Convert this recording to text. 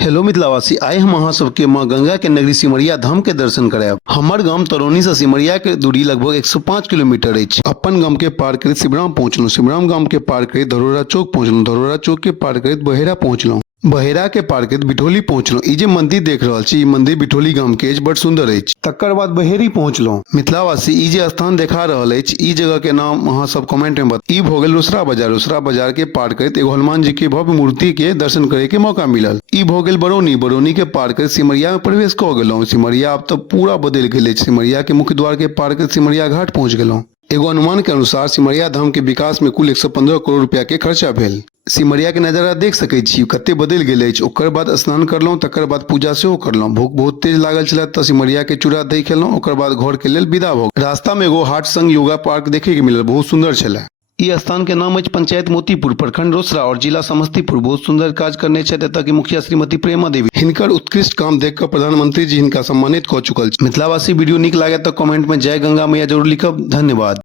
Hello मिथिलावासी, आए हम अहाँ सबके माँ गंगा के नगरी सिमरिया धाम के दर्शन करायब। हमर गांव तरौनी से सिमरिया के दूरी लगभग 105 किलोमीटर अछि। अपन गांव के पार करैत शिवराम पहुंचलहुँ, शिवराम गांव के पार करैत धरोहरा चौक पहुंचलहुँ, धरोहरा चौक के पार करैत बहेरा पहुंचलहुँ, बहेरा के पार करैत बिठौली पहुंचलहुँ। ई जे मंदिर देख रहल छी, ई मंदिर बिठौली गांव के अछि, बड़ सुंदर अछि। तकर बाद बहेरी पहुंचलहुँ। मिथिलावासी, ई जे स्थान देखा रहल अछि, ई जगह के नाम अहाँ सब कमेंट में बता। ई भऽ गेल रोसड़ा बाजार। रोसड़ा बाजार के पार करैत एगो हनुमान जी के भव्य मूर्ति के दर्शन करे के मौका मिलल। ई भऽ गेल बरौनी। बरौनी के पार करैत सिमरिया में प्रवेश कऽ गेलहुँ। सिमरिया अब तऽ पूरा बदलि गेल अछि। सिमरिया के मुख्य द्वार के पार करैत सिमरिया घाट पहुंच गेलहुँ। एगो अनुमान के अनुसार सिमरिया धाम के विकास में कुल 115 करोड़ रुपया के खर्चा भेल। सिमरिया के नजारा देख सकै छी, कते बदलि गेल अछि। ओकर बाद स्नान करलहुँ, तकर बाद पूजा सेहो करलहुँ। भूख बहुत तेज लागल छलै तऽ सिमरिया के चूड़ा दही खेलहुँ। ओकर बाद घर के लेल विदा भऽ गेलहुँ। रास्ता में एगो हाट संग योगा पार्क देखे के मिलल, बहुत सुंदर छलै। ई स्थान के नाम अछि पंचायत मोतीपुर, प्रखंड रोसड़ा और जिला समस्तीपुर। बहुत सुंदर काज करने छथि एतऽ के मुखिया श्रीमती प्रेमा देवी। हिनकर उत्कृष्ट काम देख कऽ प्रधानमंत्री जी हिनका सम्मानित कऽ चुकल छथि। मिथिलावासी, वीडियो नीक लागत तऽ कमेंट में जय गंगा मैया जरूर लिखब। धन्यवाद।